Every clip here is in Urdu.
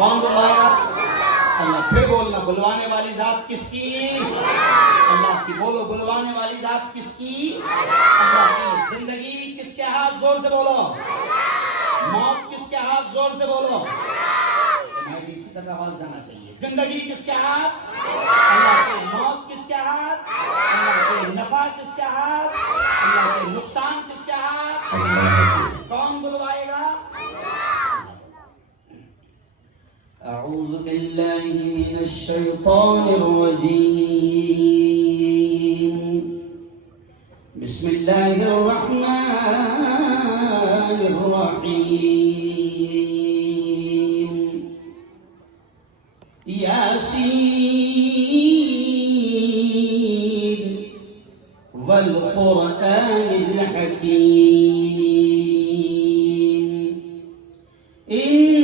کون بلوائے گا؟ اللہ. پھر بولنا بلوانے والی ذات کس کی؟ اللہ کی. بولو بلوانے والی ذات کس کی؟ اللہ کی. زندگی کس کے ہاتھ؟ زور سے بولو. موت کس کے ہاتھ؟ زور سے بولو. ڈی سی تک آواز جانا چاہیے. زندگی کس کے ہاتھ؟ اللہ کے. موت کس کے ہاتھ؟ اللہ کے. نفع کس کے ہاتھ؟ اللہ کے. نقصان کس کے ہاتھ؟ کون بلوائے گا؟ اعوذ باللہ من الشیطان الرجیم. بسم اللہ الرحمن الرحیم. یاسین والقرآن الحکیم. إنك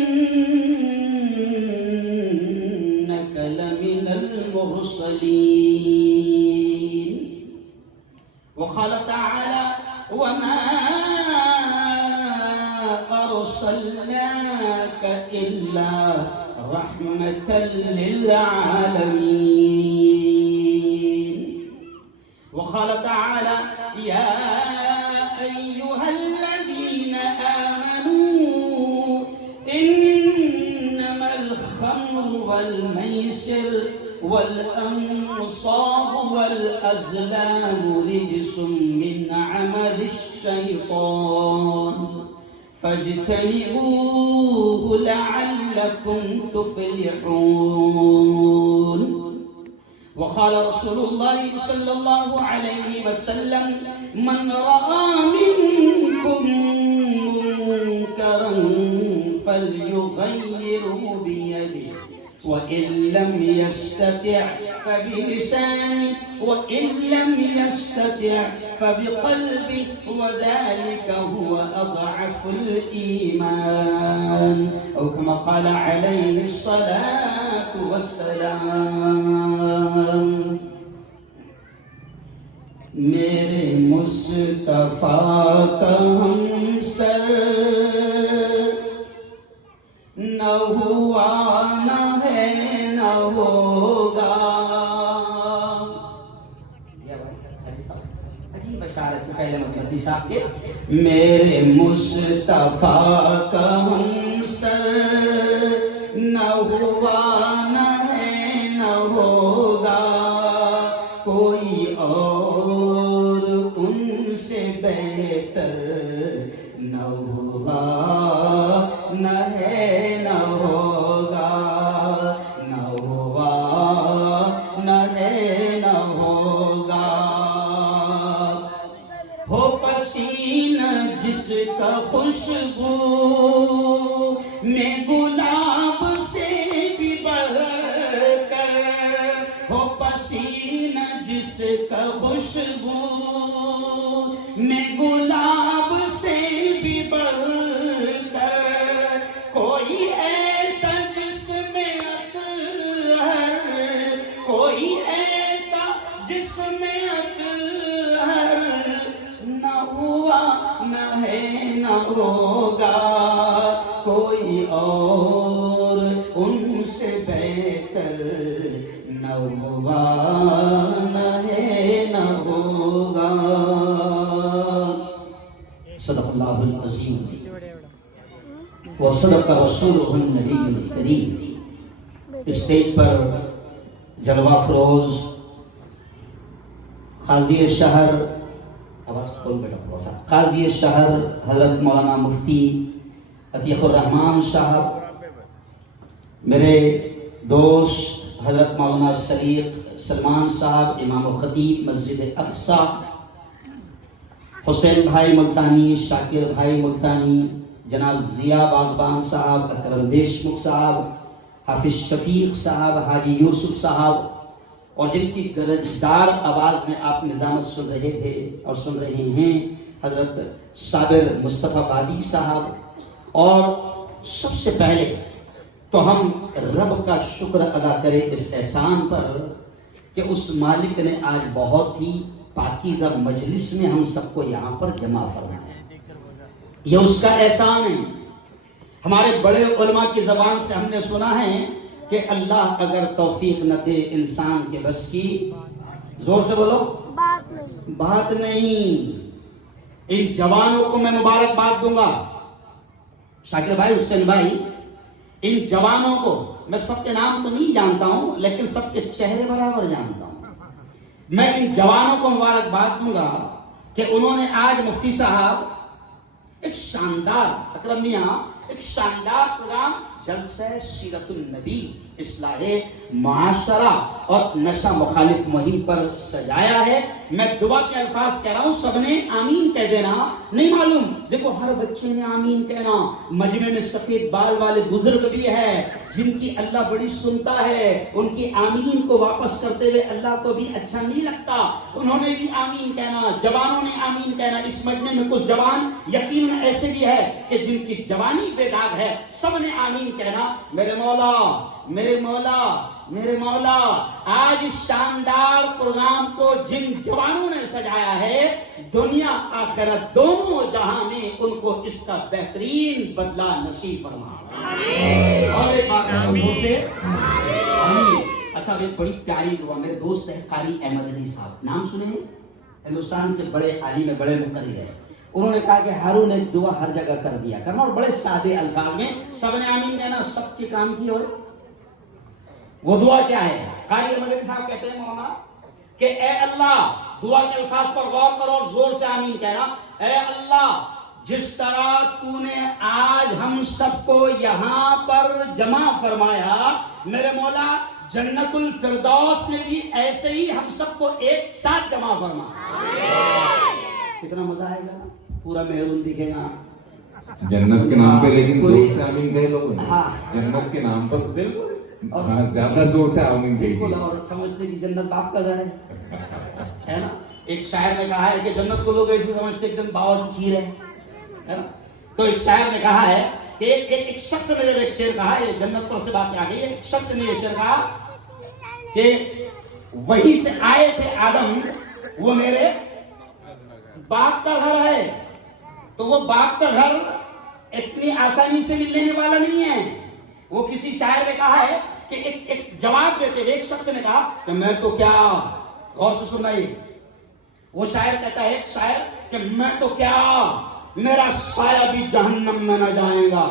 لمن المرسلين. وقال تعالى وما أرسلناك إلا رحمة للعالمين. وقال تعالى يا أيها الذين آمنوا إنما الخمر والميسر والأنصاب والأزلام رجس من عمل الشيطان فاجتنبوه لعلكم تفلحون. وقال رسول الله صلى الله عليه وسلم من رأى منكم منكرا فليغيره بيده وإن لم يستطع فبلسانه وإن لم يستطع فبقلبه وذلك هو أضعف الإيمان أو كما قال عليه الصلاة والسلام. میرے مصطفیٰ کا ہم سر نہ ہوا نہ ہے نہ ہوگا. عجیب اشارت سے پہلے مدتی صاحب کے. میرے مصطفیٰ کا ہم سر نہ ہوا نہ ہے نہ ہوگا. کوئی اور ان سے بہتر نہ ہوا نہ ہے نہ ہوگا. نہ ہوا نہ ہے نہ ہوگا. ہو پسینہ جس کا خوشبو میں گلاب سے بھی بڑھ کر. ہو پسینہ جس کا خوشبو میں گلاب سے بھی بڑھ کر. کوئی ایسا جس میں اطہر کوئی ایسا جس میں اطہر نہ ہوا نہ ہے نہ ہوگا. کوئی اور ان سے بہتر نہ ہوا نہ ہے نہ ہوگا. صدق اللہ العظیم وصدق رسولہ النبی الکریم. اسٹیج پر جلوہ فروز قاضی شہر قاضی شہر حضرت مولانا مفتی عتیق الرحمان صاحب، میرے دوست حضرت مولانا سلیق سلمان صاحب امام و خطیب مسجد اقصی، حسین بھائی ملتانی، شاکر بھائی ملتانی، جناب ضیاء باغبان صاحب، اکرم دیشمکھ صاحب، حافظ شفیق صاحب، حاجی یوسف صاحب، اور جن کی گرجدار آواز میں آپ نظامت سن رہے تھے اور سن رہے ہیں حضرت صابر مصطفیٰ بادی صاحب. اور سب سے پہلے تو ہم رب کا شکر ادا کریں اس احسان پر کہ اس مالک نے آج بہت ہی پاکیزہ مجلس میں ہم سب کو یہاں پر جمع فرمایا. یہ اس کا احسان ہے. ہمارے بڑے علماء کی زبان سے ہم نے سنا ہے کہ اللہ اگر توفیق نہ دے انسان کے بس کی، زور سے بولو، بات نہیں۔ ان جوانوں کو میں مبارکباد دوں گا، شاکر بھائی، حسین بھائی، ان جوانوں کو میں سب کے نام تو نہیں جانتا ہوں لیکن سب کے چہرے برابر جانتا ہوں۔ میں ان جوانوں کو مبارکباد دوں گا کہ انہوں نے آج مفتی صاحب ایک شاندار، اکرم میاں، ایک شاندار پروگرام جلسہ سیرت النبی، اصلاح معاشرہ اور نشہ مخالف مہم پر سجایا ہے۔ میں دعا کے الفاظ کہہ رہا ہوں، سب نے آمین کہہ دینا۔ نہیں معلوم، دیکھو ہر بچے نے آمین کہنا۔ مجمع میں سفید بال والے بزرگ بھی ہیں جن کی اللہ بڑی سنتا ہے، ان کی آمین کو واپس کرتے ہوئے اللہ کو بھی اچھا نہیں لگتا، انہوں نے بھی آمین کہنا۔ جوانوں نے آمین کہنا۔ اس مجمع میں کچھ جوان یقیناً ایسے بھی ہے کہ جن کی جوانی بے داغ ہے، سب نے آمین کہنا۔ میرے مولا، میرے مولا، میرے مولا، آج اس شاندار پروگرام کو جن جوانوں نے سجایا ہے، دنیا آخرت دونوں جہاں میں ان کو اس کا بہترین بدلہ نصیب فرما۔ اور ایک بات سے آمین۔ اچھا، ایک بڑی پیاری دعا، میرے دوست ہے قاری احمد علی صاحب، نام سنے ہیں؟ ہندوستان کے بڑے عالم، بڑے مقرر ہے۔ انہوں نے کہا کہ ہارون نے دعا ہر جگہ کر دیا کرنا، اور بڑے سادے الفاظ میں سب نے آمین کہنا، سب کے کام کی۔ اور وہ دعا کیا ہے؟ قاری احمد علی صاحب کہتے ہیں مولانا کہ اے اللہ، دعا کے الفاظ پر غور کرو اور زور سے آمین کہنا۔ اے اللہ، جس طرح تو نے آج ہم سب کو یہاں پر جمع فرمایا، میرے مولا جنت الفردوس میں بھی ایسے ہی ہم سب کو ایک ساتھ جمع فرما۔ کتنا مزہ آئے گا، پورا محروم دکھے گا جنت کے نام پہ، لیکن زور سے آمین کہے لوگوں نے۔ ہاں، جنت کے نام پر بالکل، اور زیادہ زور سے آمین کہے بالکل، اور سمجھتے کہ جنت باپ کا گھر ہے نا۔ ایک شاعر نے کہا ہے کہ جنت کو لوگ ایسے سمجھتے ایک دم باوا کی کھیر ہے نا۔ تو ایک شاعر نے کہا ہے کہ ایک شخص نے جب ایک شعر کہا، یہ جنت پر سے باتیں آ گئی، ایک شخص نے یہ شعر کہا کہ وہیں سے آئے تھے آدم، وہ میرے باپ کا گھر ہے۔ تو وہ باپ کا گھر اتنی آسانی سے ملنے والا نہیں ہے۔ وہ کسی شاعر نے کہا ہے کہ ایک جواب دیتے ہوئے ایک شخص نے کہا کہ میں تو کیا، غور سے سنائیے، وہ شاعر کہتا ہے، ایک شاعر، کہ میں تو کیا، میرا سایہ بھی جہنم میں نہ جائے گا،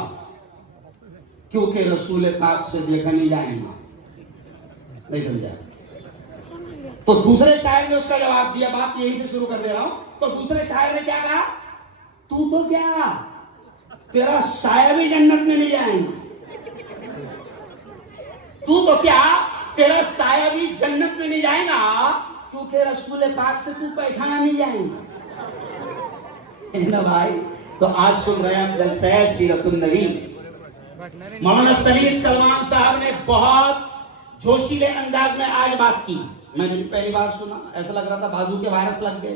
کیونکہ رسول پاک سے دیکھا نہیں جائے گا۔ نہیں سمجھا؟ تو دوسرے شاعر نے اس کا جواب دیا، بات یہی سے شروع کر دے رہا ہوں۔ تو دوسرے شاعر نے کیا کہا؟ تو کیا، تیرا سایہ بھی جنت میں نہیں جائے گا۔ تو کیا، تیرا سایہ بھی جنت میں نہیں جائے گا کیونکہ رسول پاک سے تو پہچانا نہیں جائے گا۔ نا بھائی، تو آج سن رہے ہیں جلسہ سیرت النبی۔ مولانا سلیم سلمان صاحب نے بہت جوشیلے انداز میں آج بات کی، میں نے پہلی بار سنا، ایسا لگ رہا تھا بازو کے وائرس لگ گئے۔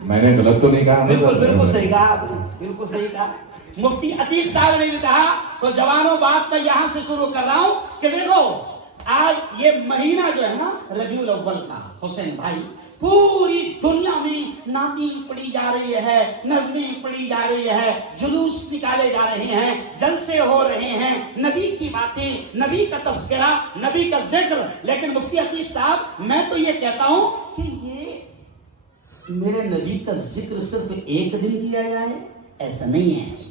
میں نے غلط تو نہیں کہا؟ بالکل صحیح کہا آپ نے، بالکل صحیح کہا۔ مفتی عتیق صاحب نے بھی کہا۔ تو جوانوں، بات میں یہاں سے شروع کر رہا ہوں کہ دیکھو آج یہ مہینہ جو ہے نا ربیع الاول کا، حسین بھائی، پوری دنیا میں نعتیں پڑھی جا رہی ہے، نظمیں پڑھی جا رہی ہے، جلوس نکالے جا رہے ہیں، جلسے ہو رہے ہیں، نبی کی باتیں، نبی کا تذکرہ، نبی کا ذکر۔ لیکن مفتی عتیق صاحب، میں تو یہ کہتا ہوں کہ یہ میرے نبی کا ذکر صرف ایک دن کیا جائے، ایسا نہیں ہے۔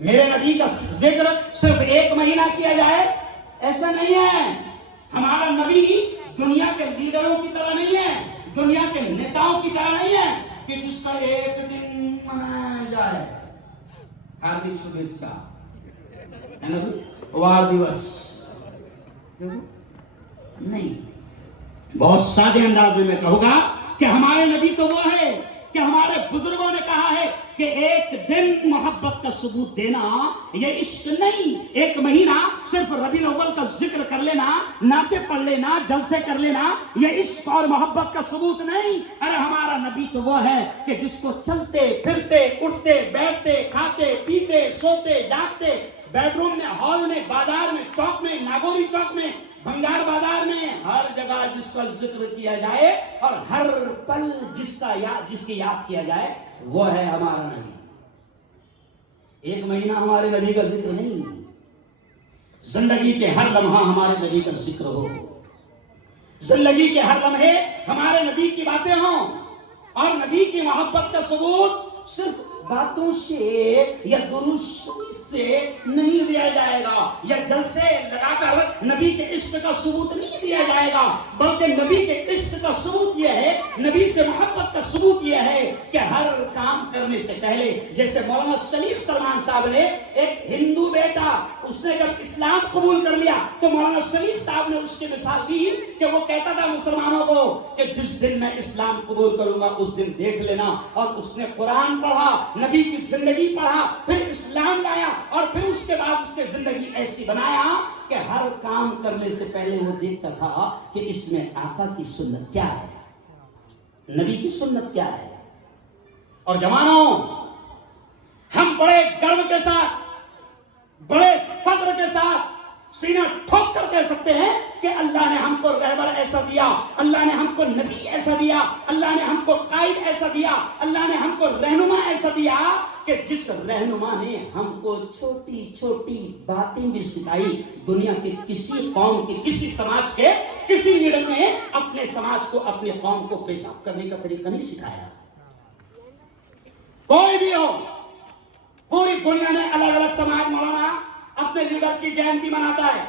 میرے نبی کا ذکر صرف ایک مہینہ کیا جائے، ایسا نہیں ہے۔ ہمارا نبی دنیا کے لیڈروں کی طرح نہیں ہے، دنیا کے نیتاؤں کی طرح نہیں ہے کہ جس کا ایک دن منایا جائے، ہاردک شبھیچھا، وار دیوس، نہیں۔ بہت سادے انداز میں کہوں گا کہ ہمارے نبی تو وہ ہے کہ ہمارے بزرگوں نے کہا ہے کہ ایک دن محبت کا ثبوت دینا یہ عشق نہیں، ایک مہینہ صرف ربیع الاول کا ذکر کر لینا، نعتیں پڑھ لینا، جلسے کر لینا، یہ عشق اور محبت کا ثبوت نہیں۔ ارے ہمارا نبی تو وہ ہے کہ جس کو چلتے پھرتے، اٹھتے بیٹھتے، کھاتے پیتے، سوتے جاگتے، بیڈ روم میں، ہال میں، بازار میں، چوک میں، ناگوری چوک میں، بنگار بازار میں، ہر جگہ جس کا ذکر کیا جائے اور ہر پل جس کی یاد کیا جائے، وہ ہے ہمارا نبی۔ ایک مہینہ ہمارے نبی کا ذکر نہیں، زندگی کے ہر لمحہ ہمارے نبی کا ذکر ہو، زندگی کے ہر لمحے ہمارے نبی کی باتیں ہوں، اور نبی کی محبت کا ثبوت صرف باتوں سے یا درود شریف سے نہیں دیا جائے گا، یا جلسے لگا کر نبی کے عشق کا ثبوت نہیں دیا جائے گا، بلکہ نبی کے عشق کا ثبوت یہ ہے، نبی سے محبت کا ثبوت یہ ہے کہ ہر کام کرنے سے پہلے، جیسے مولانا شلیق سلمان صاحب نے، ایک ہندو بیٹا، اس نے جب اسلام قبول کر لیا تو مولانا شلیق صاحب نے اس کی مثال دی کہ وہ کہتا تھا مسلمانوں کو کہ جس دن میں اسلام قبول کروں گا اس دن دیکھ لینا، اور اس نے قرآن پڑھا، نبی کی زندگی پڑھا، پھر اسلام لایا، اور پھر اس کے بعد اس نے زندگی ایسی بنایا کہ ہر کام کرنے سے پہلے وہ دیکھتا تھا کہ اس میں آقا کی سنت کیا ہے، نبی کی سنت کیا ہے۔ اور جوانوں، ہم بڑے گرو کے ساتھ، بڑے فخر کے ساتھ سینہ ٹھوک کر کہہ سکتے ہیں کہ اللہ نے ہم کو رہبر ایسا دیا، اللہ نے ہم کو نبی ایسا دیا، اللہ نے ہم کو قائد ایسا دیا، اللہ نے ہم کو رہنما ایسا دیا کہ جس رہنما نے ہم کو چھوٹی چھوٹی باتیں بھی سکھائی، دنیا کے کسی قوم کے، کسی سماج کے کسی لیڈر نے اپنے سماج کو، اپنے قوم کو پیشاب کرنے کا طریقہ نہیں سکھایا۔ کوئی بھی ہو، پوری دنیا میں الگ الگ سماج مولانا اپنے لیڈر کی جینتی مناتا ہے،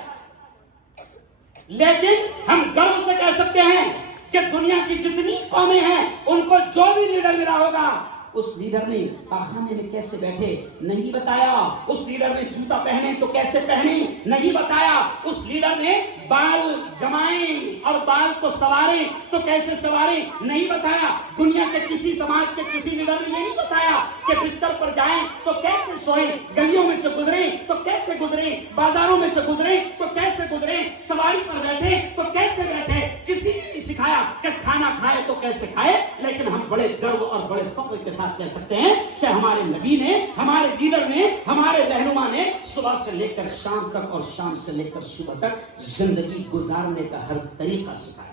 لیکن ہم گرو سے کہہ سکتے ہیں کہ دنیا کی جتنی قومیں ہیں ان کو جو بھی لیڈر ملا ہوگا، اس لیڈر نے پاخانے میں کیسے بیٹھے نہیں بتایا، اس لیڈر نے جوتا پہنے تو کیسے پہنے نہیں بتایا، اس لیڈر نے بال جمائیں اور بال کو سواریں تو کیسے سواریں نہیں بتایا، دنیا کے کسی سماج کے کسی لیڈر نے یہ نہیں بتایا کہ بستر پر جائیں تو کیسے سوئیں، گلیوں میں سے گزریں تو کیسے گزریں، بازاروں میں سے گزریں تو کیسے گزریں، سواری پر بیٹھے تو کیسے بیٹھے، کسی نے نہیں سکھایا کہ کھانا کھائے تو کیسے کھائے۔ لیکن ہم بڑے گرو اور بڑے فخر کے ساتھ کہہ سکتے ہیں کہ ہمارے نبی نے، ہمارے لیڈر نے، ہمارے رہنما نے صبح سے لے کر شام تک اور شام سے لے کر صبح تک زندگی گزارنے کا ہر طریقہ سکھایا۔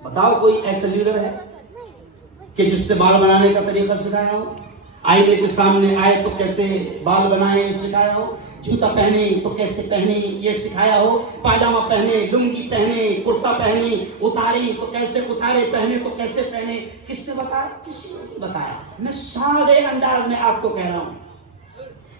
بتاؤ کوئی ایسا لیڈر ہے کہ جس نے بال بنانے کا طریقہ سکھایا ہو، آئینے کے سامنے آئے تو کیسے بال بنائے سکھایا ہو، جوتا پہنے تو کیسے پہنے یہ سکھایا ہو، پاجامہ پہنے، لنگی پہنے، کرتا پہنے، اتاری تو کیسے اتارے، پہنے تو کیسے پہنے، کس نے بتایا؟ کسی نے نہیں بتایا۔ میں سادے انداز میں آپ کو کہہ رہا ہوں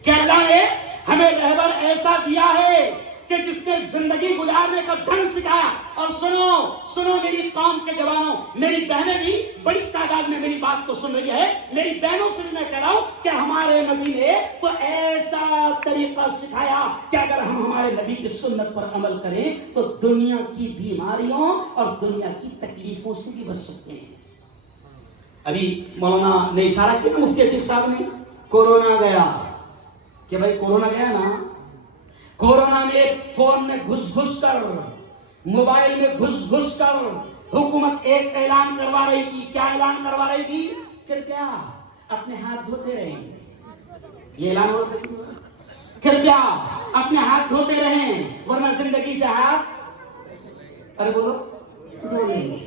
کہ اللہ نے ہمیں رہبر ایسا دیا ہے کہ جس نے زندگی گزارنے کا ڈھنگ سکھایا۔ اور سنو میری قوم کے جوانوں، میری بہنیں بھی بڑی تعداد میں میری بات کو سن رہی ہے، میری بہنوں سے بھی میں کہہ رہا ہوں کہ ہمارے نبی نے تو ایسا طریقہ سکھایا کہ اگر ہم ہمارے نبی کی سنت پر عمل کریں تو دنیا کی بیماریوں اور دنیا کی تکلیفوں سے بھی بچ سکتے ہیں۔ ابھی مولانا نے اشارہ کیا نا مفتی عتیق صاحب نے، کورونا گیا، کہ بھائی کورونا گیا نا، کورونا میں فون میں گھس گھس کر، موبائل میں گھس گھس کر حکومت ایک اعلان کروا رہی تھی۔ کیا اعلان کروا رہی تھی؟ کرپیا اپنے ہاتھ دھوتے رہیں، یہ اعلان ہو رہا تھا، کرپیا اپنے ہاتھ دھوتے رہیں ورنہ زندگی سے ہاتھ، ارے بولو دھو لیں گے۔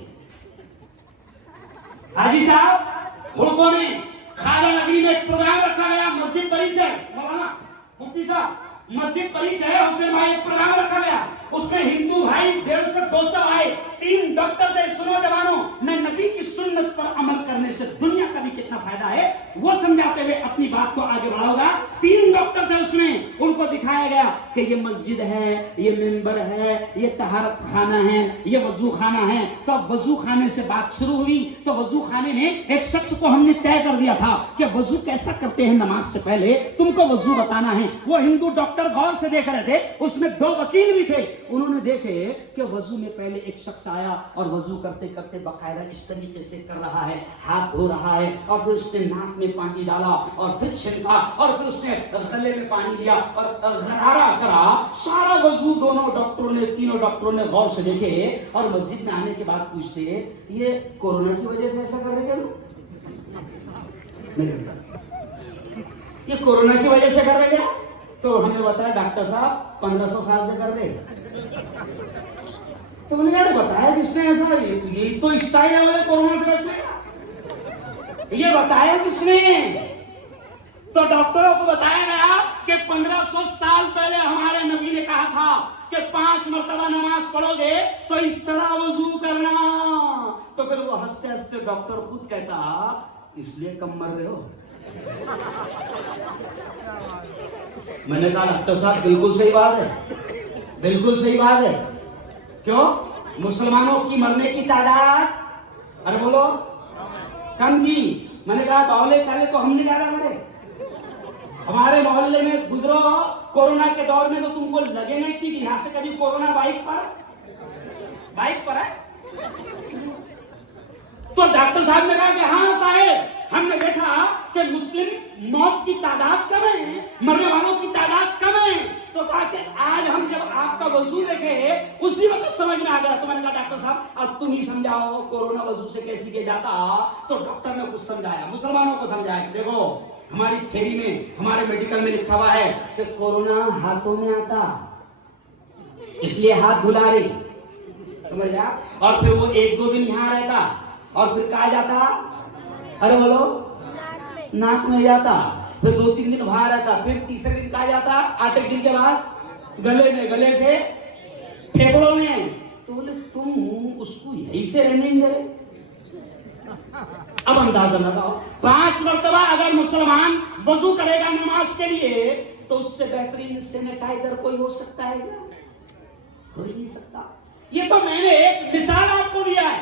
حاجی صاحب حلقوں میں خواجہ نگری میں ایک پروگرام رکھا گیا، مسجد پریچے، مولانا مفتی صاحب مسجد پریچے ہے، اس میں ایک پروگرام رکھا گیا، اس میں ہندو بھائی 150 200 آئے، 3 ڈاکٹر تھے۔ سنو جوانوں، میں نبی کی سنت پر عمل کرنے سے دنیا کا بھی کتنا فائدہ ہے وہ سمجھاتے ہوئے اپنی بات کو آگے بڑھاؤں گا۔ 3 ڈاکٹر تھے، اس میں ان کو دکھایا گیا کہ یہ مسجد ہے، یہ منبر ہے، یہ طہارت خانہ ہے، یہ وضو خانہ ہے۔ تو وضو خانے سے بات شروع ہوئی تو وضو خانے میں ایک شخص کو ہم نے طے کر دیا تھا کہ وضو کیسا کرتے ہیں نماز سے پہلے، تم کو وضو بتانا ہے۔ وہ ہندو ڈاکٹر غور سے دیکھ رہے تھے، اس میں 2 وکیل بھی تھے، انہوں نے دیکھے کہ وضو میں پہلے ایک شخص آیا اور وضو کرتے کرتے باقاعدہ اس طریقے سے کر رہا ہے، ہاتھ دھو رہا ہے، اور پھر اس نے ناک میں پانی ڈالا اور پھر چھڑکا اور پھر اس نے گلے میں پانی لیا اور غرارہ کرا۔ سارا وضو دونوں ڈاکٹروں نے، تینوں ڈاکٹروں نے غور سے دیکھے اور مسجد میں آنے کے بعد پوچھتے یہ کورونا کی وجہ سے ایسا کر رہے کیا؟ یہ کورونا کی وجہ سے کر رہے کیا؟ تو ہمیں بتایا ڈاکٹر صاحب 1500 سال سے کر رہے۔ تو انہوں نے یار بتایا کس نے ایسا، یہ تو اسٹائل ہے کورونا سے بچنے کا، یہ بتایا کس نے؟ تو ڈاکٹروں کو بتایا گیا کہ 1500 سال پہلے ہمارے نبی نے کہا تھا کہ 5 مرتبہ نماز پڑھو گے تو اس طرح وضو کرنا. تو پھر وہ ہنستے ہنستے ڈاکٹر خود کہتا اس لیے کم مر رہے ہو. میں نے کہا ڈاکٹر صاحب بالکل صحیح بات ہے, بالکل صحیح بات ہے. کیوں؟ مسلمانوں کی مرنے کی تعداد ارے بولو کم تھی. میں نے کہا باولے چالے تو ہم نے زیادہ مرے. ہمارے محلے میں گزرو کورونا کے دور میں تو تم کو لگے نہیں تھی کہ یہاں سے کبھی کورونا بائک پر ہے. تو ڈاکٹر صاحب نے کہا کہ ہاں صاحب ہم نے دیکھا کہ مسلم موت کی تعداد کم ہے, مرنے والوں کی تعداد کم ہے. تو کہا کہ آج ہم جب آپ کا وضو دیکھے اسی وقت سمجھ میں آ گیا. تو میں نے کہا ڈاکٹر صاحب اب تم ہی سمجھاؤ کورونا وضو سے کیسے کیا جاتا. تو ڈاکٹر نے کچھ سمجھایا, مسلمانوں کو سمجھایا. دیکھو ہماری تھیری میں, ہمارے میڈیکل میں لکھا ہوا ہے کہ کورونا ہاتھوں میں آتا اس لیے ہاتھ دھلا رہے, سمجھ گیا. اور پھر وہ 1-2 دن یہاں رہتا اور پھر کہا جاتا ارے بولو ناک میں جاتا, پھر 2-3 دن باہر رہتا, پھر تیسرے دن کہا جاتا 8 دن کے بعد گلے میں, گلے سے پھیپڑوں میں. تو بولے تم اس کو یہی سے رہنے دے. اب اندازہ لگاؤ 5 مرتبہ اگر مسلمان وضو کرے گا نماز کے لیے تو اس سے بہترین سینیٹائزر کوئی ہو سکتا ہے کیا؟ ہو ہی نہیں سکتا. یہ تو میں نے ایک مثال آپ کو دیا ہے,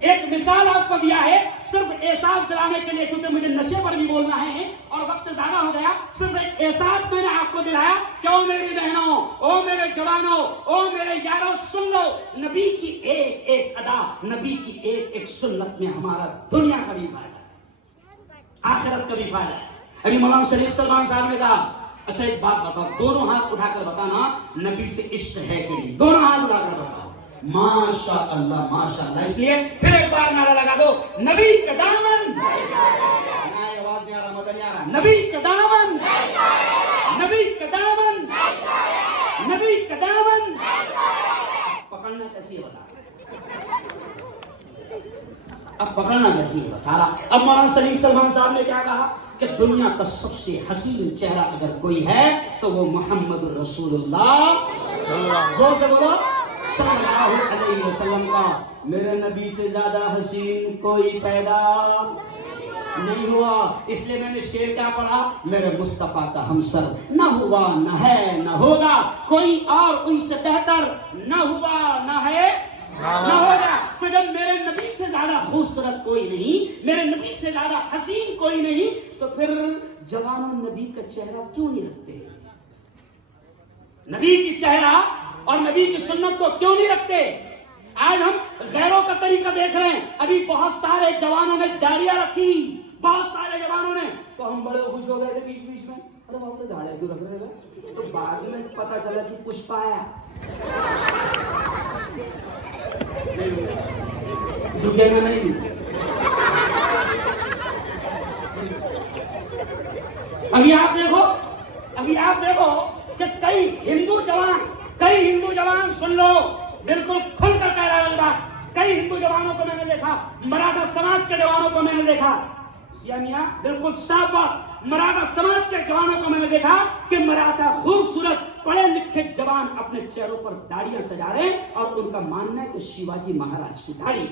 ایک مثال آپ کو دیا ہے صرف احساس دلانے کے لیے, کیونکہ مجھے نشے پر بھی بولنا ہے اور وقت زیادہ ہو گیا. صرف ایک احساس میں نے آپ کو دلایا کہ او میری بہنوں, او میرے جوانوں, او میرے یاروں, سن لو نبی کی ایک ایک ادا, نبی کی ایک ایک سنت میں ہمارا دنیا کا بھی فائدہ ہے, آخرت کا بھی فائدہ ہے. ابھی مولانا شریف سلمان صاحب نے کہا اچھا ایک بات بتاؤ, دونوں ہاتھ اٹھا کر بتانا نبی سے عشق ہے کہ نہیں, دونوں ہاتھ اٹھا کر بتاؤ. ماشاء اللہ ماشاء اللہ. اس لیے پھر ایک بار نعرہ لگا دو نبی کا دامن, آواز نہیں آ رہا, مدد نہیں آ رہا. نبی کا دامن, نبی کا دامن, نبی کا دامن. پکڑنا کیسی ہے بتا, اب پکڑنا کیسی ہے بتا رہا. اب مولانا شریف سلمان صاحب نے کیا کہا کہ دنیا کا سب سے حسین چہرہ اگر کوئی ہے تو وہ محمد رسول اللہ, زور سے بولو صلی اللہ علیہ وسلم کا. میرے نبی سے زیادہ حسین کوئی پیدا نہیں ہوا. اس لیے میں نے شعر کیا پڑھا, میرے مصطفیٰ کا ہمسر نہ ہوا نہ ہے نہ ہوگا, کوئی اور ان سے بہتر نہ ہوا نہ ہے نہ ہوگا. تو جب میرے نبی سے زیادہ خوبصورت کوئی نہیں, میرے نبی سے زیادہ حسین کوئی نہیں, تو پھر جوانوں نبی کا چہرہ کیوں نہیں رکھتے, نبی کی چہرہ اور نبی کی سنت کو کیوں نہیں رکھتے. آج ہم غیروں کا طریقہ دیکھ رہے ہیں. ابھی بہت سارے جوانوں نے داڑیاں رکھی, بہت سارے جوانوں نے, تو ہم بڑے خوش ہو گئے تھے بیچ بیچ میں, ارے باپ رے داڑیاں کیوں رکھ رہے ہیں. تو بعد میں پتا چلا کہ پشپا آیا, جھکے میں نہیں. ابھی آپ دیکھو کہ کئی ہندو جوان سن لو بالکل کھل کر کہہ رہا ہے بات. کئی ہندو جوانوں کو میں نے دیکھا, مراٹھا سماج کے جوانوں کو میں نے دیکھا, میاں بالکل صاف بات, مراٹھا سماج کے جوانوں کو میں نے دیکھا کہ مراٹھا خوبصورت پڑھے لکھے جوان اپنے چہروں پر داڑیاں سجا رہے ہیں اور ان کا ماننا ہے کہ شیواجی مہاراج کی داڑھی.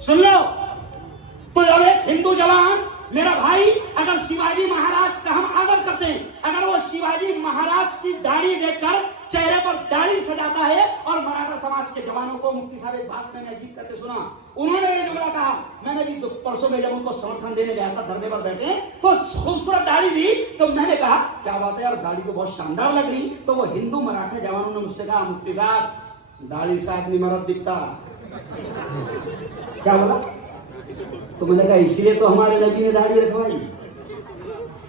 سن لو, تو ایک ہندو جوان میرا بھائی اگر شیواجی مہاراج کا ہم آدر کرتے ہیں, اگر وہ شیواجی مہاراج کی داڑھی دیکھ کر چہرے پر داڑھی سجاتا ہے, اور مراٹھا سماج کے جوانوں کو مفتی صاحب ایک بات میں نے عجیب کرتے سنا, انہوں نے یہ جملہ کہا, میں نے بھی پرسوں میں جب ان کو سمرتھن دینے گیا تھا دھرنے پر بیٹھے تو خوبصورت داڑھی دی, تو میں نے کہا کیا بات ہے یار داڑھی تو بہت شاندار لگ رہی. تو وہ ہندو مراٹھا جوانوں نے مجھ سے کہا مفتی صاحب داڑھی سے آدمی مرد دکھتا. کیا بولا؟ تو میں نے کہا اسی لیے تو ہمارے نبی نے داڑھی رکھوائی,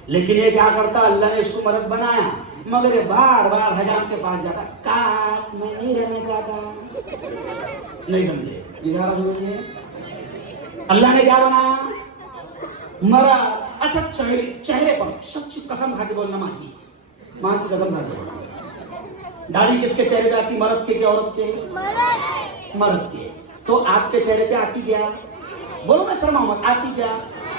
لیکن یہ کیا کرتا, اللہ نے اس کو مرد بنایا مگر یہ بار بار حجام کے پاس جاتا, کاٹ میں نہیں رہنا چاہتا. نہیں سمجھے, ادارہ سمجھے, اللہ نے کیا بنایا مرا. اچھا چہرے پر سچ قسم کھا کے بولنا, ماں کی قسم کھا کے بولنا, داڑھی کس کے چہرے پہ آتی, مرد کے کہ عورت کے؟ مرد کے. تو آپ کے چہرے پہ آتی کیا؟ بولو نا شرما مت, آتی کیا؟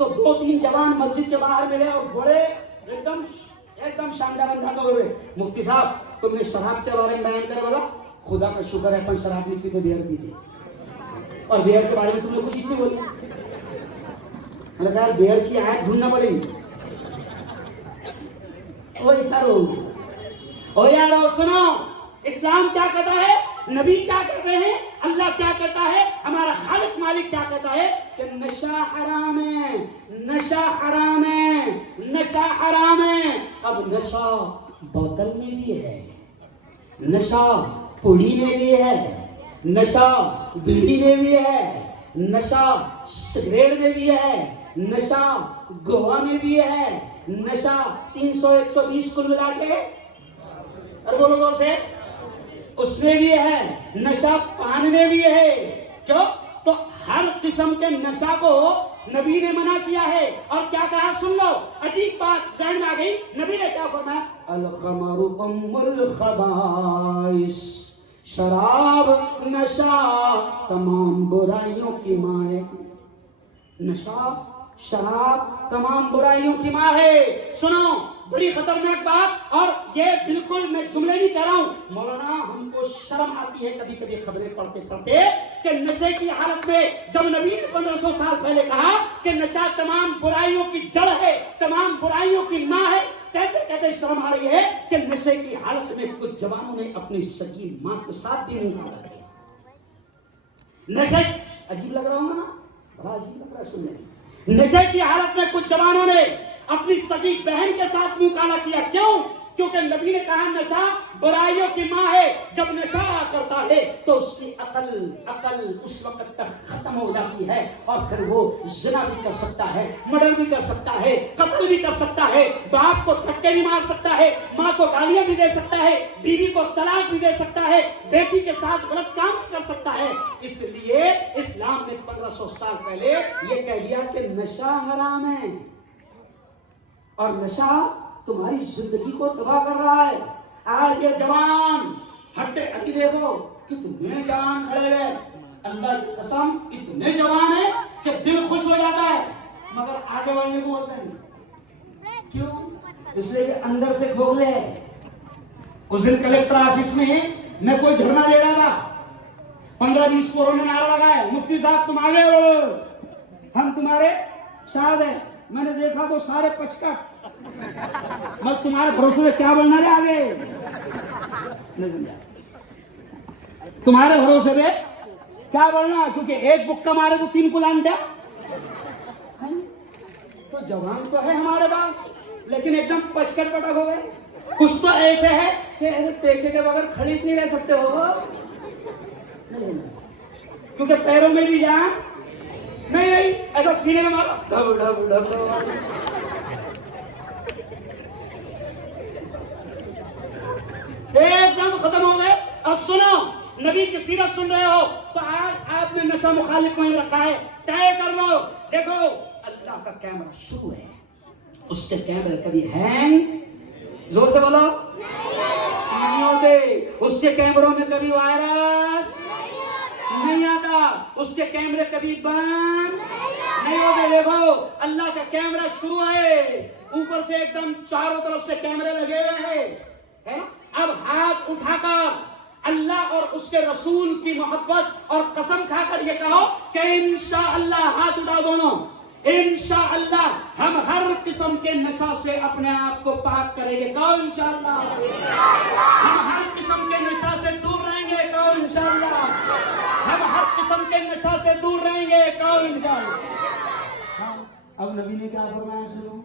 تو 2-3 جوان مسجد کے باہر ملے اور بڑے ایک دم شاندار انداز میں بولے مفتی صاحب تم نے شراب کے بارے میں بیان کرے بولا خدا کا شکر ہے اپن شراب نہیں پیتے بیئر پیتے اور بیئر کے بارے میں تم نے کچھ نہیں بولی. میں نے کہا بیئر کی آیت ڈھونڈنا پڑے گی. او یارو سنو اسلام کیا کہتا ہے, نبی کیا کہتے ہیں, اللہ کیا کہتا ہے, ہمارا خالق مالک کیا کہتا ہے کہ نشہ حرام ہے, نشہ حرام ہے, نشہ حرام ہے. اب نشہ بوتل میں بھی ہے, نشہ پوڑی میں بھی ہے, نشہ بیڑی میں بھی ہے, نشہ سگریٹ میں بھی ہے, نشہ گوا میں بھی ہے, نشہ 300-120 کل ملا کے اربوں لوگوں سے اس میں بھی ہے, نشہ پان میں بھی ہے. کیوں؟ تو ہر قسم کے نشہ کو نبی نے منع کیا ہے. اور کیا کہا سن لو, عجیب بات ذہن میں آ گئی. نبی نے کیا فرمایا, الخمر ام الخبائث, شراب نشہ تمام برائیوں کی ماں ہے. نشہ شراب تمام برائیوں کی ماں ہے. سنو بڑی خطرناک بات, اور یہ بالکل میں جملے نہیں کہہ رہا ہوں مولانا, ہم کو شرم آتی ہے کبھی کبھی خبریں پڑھتے پڑھتے کہ نشے کی حالت میں جب نبی نے 1500 سال پہلے کہا کہ نشہ تمام برائیوں کی جڑ ہے, تمام برائیوں کی ماں ہے, کہتے کہتے شرم آ رہی ہے کہ نشے کی حالت میں کچھ جوانوں نے اپنی سگی ماں کے ساتھ بھی منہ کھا لیا. نشے عجیب لگ رہا ہوں نا, بڑا عجیب لگ رہا ہے سننے میں. نشے کی حالت میں کچھ جوانوں نے اپنی سگی بہن کے ساتھ منہ کالا کیا. کیوں؟ کیونکہ نبی نے کہا نشہ برائیوں کی ماں ہے. جب نشہ کرتا ہے تو اس کی عقل اس وقت تک ختم ہو جاتی ہے, اور پھر وہ زنا بھی کر سکتا ہے, مرڈر بھی کر سکتا ہے, قتل بھی کر سکتا ہے, باپ کو دھکے بھی مار سکتا ہے, ماں کو گالیاں بھی دے سکتا ہے, بیوی کو طلاق بھی دے سکتا ہے, بیٹی کے ساتھ غلط کام بھی کر سکتا ہے. اس لیے اسلام نے 1500 سال پہلے یہ کہہ دیا کہ نشہ حرام ہے, اور نشہ تمہاری زندگی کو تباہ کر رہا ہے. آج یہ جوان ہٹے ابھی دیکھو کتنے جوان کھڑے ہوئے, اللہ کی قسم اتنے جوان ہیں کہ دل خوش ہو جاتا ہے, مگر آگے بڑھنے کو بولتے نہیں. کیوں؟ اس لیے کہ اندر سے کھوکھلے ہیں. اس دن کلیکٹر آفس میں کوئی دھرنا دے رہا تھا, 15-20 پوروں نے نعرہ لگایا, مفتی صاحب تم آگے بڑھو, ہم تمہارے شاہد ہیں. میں نے دیکھا تو سارے پچکٹ, میں تمہارے بھروسے میں کیا بننا ہے آگے, نہیں سمجھا, تمہارے بھروسے میں کیا بڑھنا, کیونکہ ایک بکا مارے تو 3 کو لانٹا. تو جوان تو ہے ہمارے پاس, لیکن ایک دم پچکٹ پٹک ہو گئے. کچھ تو ایسے ہے کہ ایسے ٹیکے کے بغیر کھڑی نہیں رہ سکتے ہو, کیونکہ پیروں میں بھی جان نہیں, ایسا سینے میں مارا ڈھب ڈھب ڈھب, ایک دم ختم ہو گئے. اب سنو, نبی کی سیرت سن رہے ہو تو آج آپ نے نشہ مخالف میں رکھا ہے, طے کر لو. دیکھو اللہ کا کیمرہ شروع ہے, اس کے کیمرے کبھی ہینگ, زور سے بولو, نہیں ہوتے. اس کے کیمروں میں کبھی وائرس نہیں آتا, اس کے کیمرے کبھی بند نہیں ہوتے. دیکھو اللہ کا کیمرہ شروع ہے, اوپر سے ایک دم چاروں طرف سے کیمرے لگے ہوئے ہیں. اب ہاتھ اٹھا کر اللہ اور اس کے رسول کی محبت اور قسم کھا کر یہ کہو کہ انشاءاللہ, ہاتھ اٹھا دونوں, انشاءاللہ ہم ہر قسم کے نشہ سے اپنے آپ کو پاک کریں گے. کہو انشاءاللہ. ہم ہر قسم کے نشہ سے دور رہیں گے. کہو انشاءاللہ. ہم ہر قسم کے نشہ سے دور رہیں گے. کہو انشاءاللہ. اب نبی نے کیا فرمایا سنو,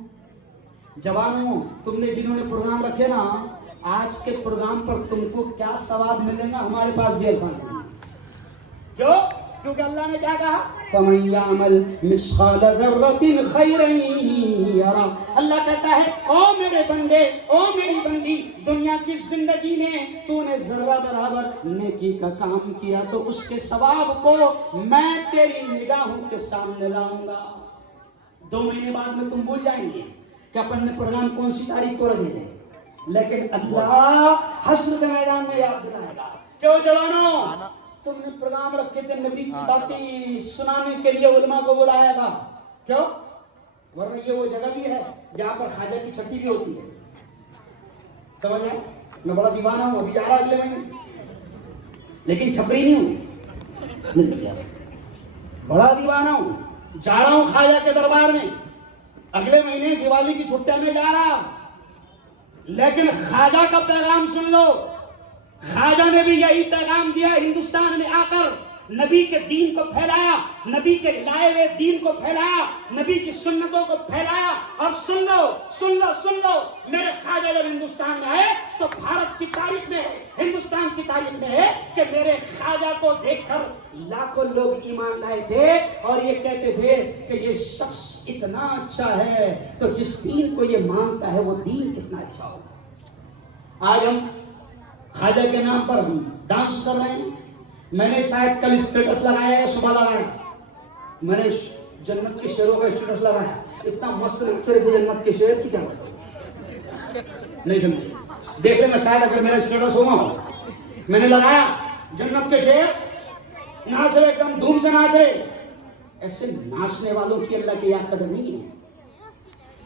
جوانوں تم نے جنہوں نے پروگرام رکھے نا, آج کے پروگرام پر تم کو کیا ثواب ملے گا, ہمارے پاس بھی الفاظ نہیں. کیوں؟ کیونکہ اللہ نے کیا کہا, فَمَن يَعْمَلْ مِثْقَالَ ذَرَّةٍ خَيْرًا يَرَهُ. اللہ کہتا ہے او میرے بندے, او میری بندی, دنیا کی زندگی میں تو نے ذرہ برابر نیکی کا کام کیا تو اس کے ثواب کو میں تیری نگاہوں کے سامنے لاؤں گا. 2 مہینے بعد میں تم بھول جائیں گے کہ اپن نے پروگرام کون سی تاریخ کو رکھے تھے, لیکن اللہ حشر کے میدان میں یاد دلائے گا. کیوں جوانوں تم نے پروگرام رکھے تھے, نبی کی باتیں سنانے کے لیے علماء کو بلایا گا. کیوں؟ ورنہ یہ وہ جگہ بھی ہے جہاں پر خواجہ کی چھٹی بھی ہوتی ہے. سمجھ آئے؟ میں بڑا دیوانہ ہوں, ابھی جا رہا اگلے مہینے, لیکن چھپری نہیں ہوں. بڑا دیوانہ ہوں, جا رہا ہوں خواجہ کے دربار میں اگلے مہینے دیوالی کی چھٹیاں میں جا رہا. لیکن خواجہ کا پیغام سن لو. خواجہ نے بھی یہی پیغام دیا, ہندوستان میں آ کر نبی کے دین کو پھیلایا, نبی کے لائے ہوئے دین کو پھیلایا, نبی کی سنتوں کو پھیلایا. اور سن لو میرے خواجہ جب ہندوستان میں آئے تو بھارت کی تاریخ میں, ہندوستان کی تاریخ میں ہے کہ میرے خواجہ کو دیکھ کر لاکھوں لوگ ایمان لائے تھے اور یہ کہتے تھے کہ یہ شخص اتنا اچھا ہے تو جس دین کو یہ مانتا ہے وہ دین کتنا اچھا ہوگا. آج ہم خواجہ کے نام پر ہم ڈانس کر رہے ہیں. میں نے شاید کل اسٹیٹس لگایا یا صبح لگایا, میں نے جنت کے شعروں کا اسٹیٹس لگایا. اتنا مست لیکچر تھے جنت کے شعر کی, کیا بتاؤں, نہیں سمجھے. دیکھ لینا شاید اگر میرا اسٹیٹس ہوگا. میں نے لگایا جنت کے شعر, ناچ رہے, ایک دم دھوم سے ناچ رہے. ایسے ناچنے والوں کی اللہ کی یاد قدر نہیں ہے.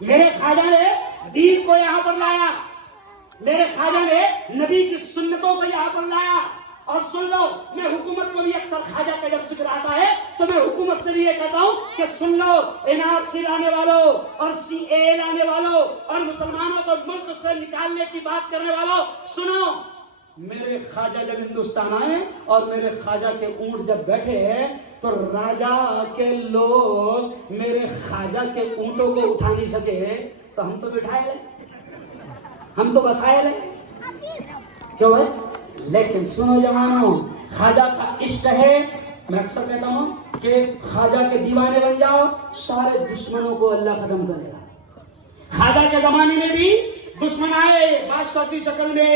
میرے خواجہ نے دین کو یہاں پر لایا, میرے خواجہ نے نبی کی سنتوں کو یہاں پر لایا. اور سن لو, میں حکومت کو بھی اکثر خواجہ کا جب ذکر آتا ہے تو میں حکومت سے بھی یہ کہتا ہوں کہ سن لو, NRC لانے والوں اور CAA لانے والوں اور مسلمانوں کو ملک سے نکالنے کی بات کرنے والوں, سنو. میرے خواجہ جب ہندوستان آئے اور میرے خواجہ کے اونٹ جب بیٹھے ہیں تو راجا کے لوگ میرے خواجہ کے اونٹوں کو اٹھا نہیں سکے تو ہم تو بٹھائے لیں, ہم تو بسائے لیں. کیوں ہے؟ لیکن سنو جوانوں, خواجہ کا عشق ہے. میں اکثر کہتا ہوں کہ خواجہ کے دیوانے بن جاؤ, سارے دشمنوں کو اللہ ختم کرے گا. خواجہ کے زمانے میں بھی دشمن آئے بادشاہ کی شکل میں,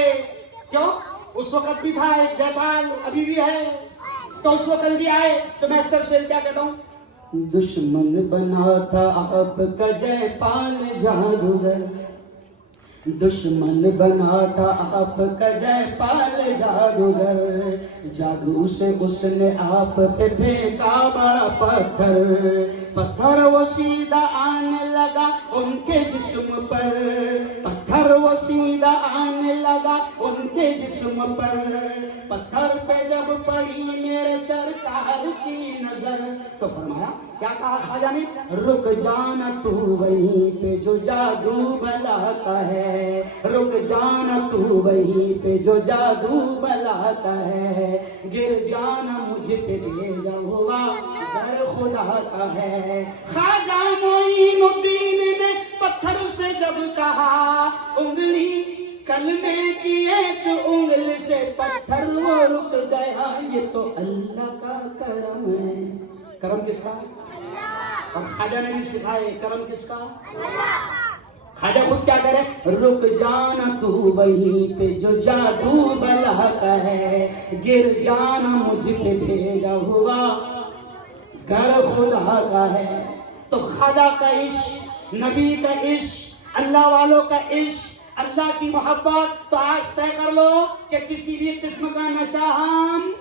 کیوں؟ اس وقت بھی تھا جے پال, ابھی بھی ہے, تو اس وقت بھی آئے. تو میں اکثر شعر کیا کہتا ہوں, دشمن بنا تھا آپ کا جے پال جادوگر, دشمن بنا تھا آپ کا جے پال جادوگر, جادو سے اس نے آپ پہ پھینکا بڑا پتھر, پتھر وہ سیدھا آنے لگا ان کے جسم پر, پتھر وہ سیدھا آنے لگا ان کے جسم پر, پتھر پہ جب پڑی میرے سرکار کی نظر تو فرمایا, کیا کہا خواجہ نے, رک جانا تو وہیں پہ جو جادو بلا کا ہے, رک جانا تو وہیں پہ جو جادو بلا کا ہے, گر جانا مجھ پہ بھیجا ہوا در خدا کا ہے. خواجہ معین الدین نے پتھر سے جب کہا انگلی, کلمے کی ایک انگلی سے پتھر وہ رک گیا. یہ تو اللہ کا کرم ہے. کرم کس کا؟ اور خواجہ نے بھی سکھائے کرم کس کا؟ خواجہ خود کیا کرے, رک جانا تو وہیں پہ جو جادو بلا کا ہے, گر جانا مجھ پہ بھیجا ہوا گر خدا کا ہے. تو خواجہ کا عشق, نبی کا عشق, اللہ والوں کا عشق, اللہ کی محبت, تو آج طے کر لو کہ کسی بھی قسم کا نشہ ہم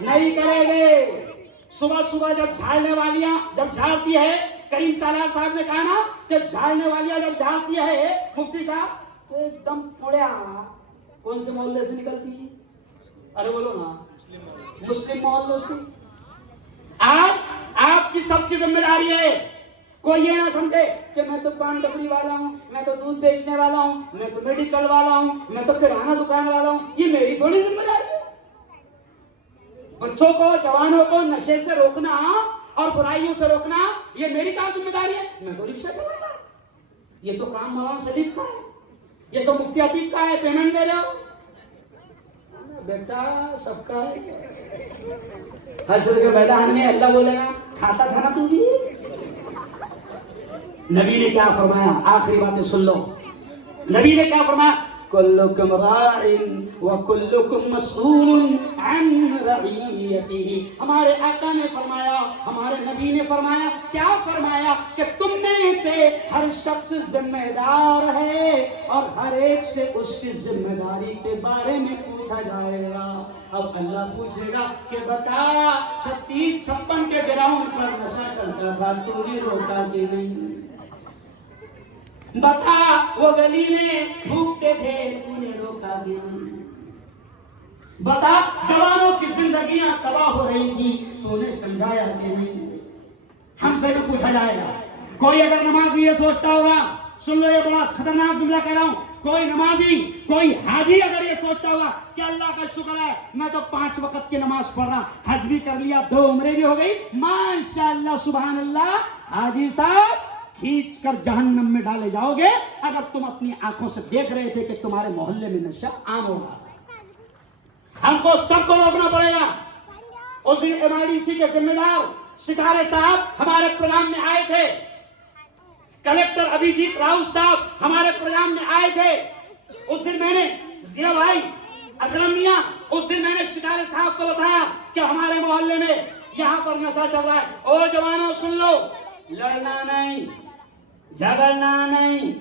نہیں کریں گے. صبح صبح جب جھاڑنے والیاں جب جھاڑتی ہے, کریم سالار صاحب نے کہا نا کہ جھاڑنے والیاں جب جھاڑتی ہے مفتی صاحب تو ایک دم پڑیا, کون سے محلے سے نکلتی ہے؟ ارے بولو نا, مسلم محلوں سے. آپ کی سب کی ذمہ داری ہے. کوئی یہ نہ سمجھے کہ میں تو پان ٹپری والا ہوں, میں تو دودھ بیچنے والا ہوں, میں تو میڈیکل والا ہوں, میں تو کرانہ دکان والا ہوں. یہ میری تھوڑی ذمہ داری ہے. بچوں کو, جوانوں کو نشے سے روکنا اور برائیوں سے روکنا یہ میری کام ذمہ داری ہے. میں تو رکشہ چلاتا, یہ تو کام مولانا سلیب کا ہے, یہ تو مفتی عتیق کا ہے, پیمنٹ دے رہے ہو بیٹا, سب کا ہے. حشر کے میدان میں اللہ بولے گا کھاتا تھا نا تو بھی. نبی نے کیا فرمایا, آخری باتیں سن لو. نبی نے کیا فرمایا, کلکم راع وکلکم مسئول عن رعیتہ. ہمارے آقا نے فرمایا, ہمارے نبی نے فرمایا, کیا فرمایا کہ تم میں سے ہر شخص ذمہ دار ہے اور ہر ایک سے اس کی ذمہ داری کے بارے میں پوچھا جائے گا. اب اللہ پوچھے گا کہ بتا 36-56 کے گراؤنڈ پر نشہ چلتا تھا, تو نے روکا کہ نہیں؟ بتا وہ گلی میں تھوکتے تھے تو نے روکا کیوں؟ بتا جوانوں کی زندگیاں تباہ ہو رہی تھی تو نے سمجھایا کہ نہیں؟ ہم سے بھی پوچھا جائے گا. کوئی اگر نمازی یہ سوچتا ہوگا, سن لو یہ بڑا خطرناک جملہ کہہ رہا ہوں, کوئی نمازی کوئی حاجی اگر یہ سوچتا ہوگا کہ اللہ کا شکر ہے میں تو 5 وقت کی نماز پڑھ رہا, حج بھی کر لیا, 2 عمرے بھی ہو گئی, ماشاءاللہ سبحان اللہ, حاجی صاحب کھینچ کر جہنم میں ڈالے جاؤ گے اگر تم اپنی آنکھوں سے دیکھ رہے تھے کہ تمہارے محلے میں نشہ عام ہو رہا. ہم کو سب کو روکنا پڑے گا. اس دن MIDC کے ذمہ دار ستارے صاحب ہمارے پروگرام میں آئے تھے, کلیکٹر ابھیجیت راؤت صاحب ہمارے پروگرام میں آئے تھے. اس دن میں نے ضیا بھائی, اکرم میاں, اس دن میں نے ستارے صاحب کو بتایا کہ ہمارے محلے میں یہاں پر نشہ چل رہا ہے. او جوانوں سن لو, لڑنا نہیں, جھگڑنا نہیں,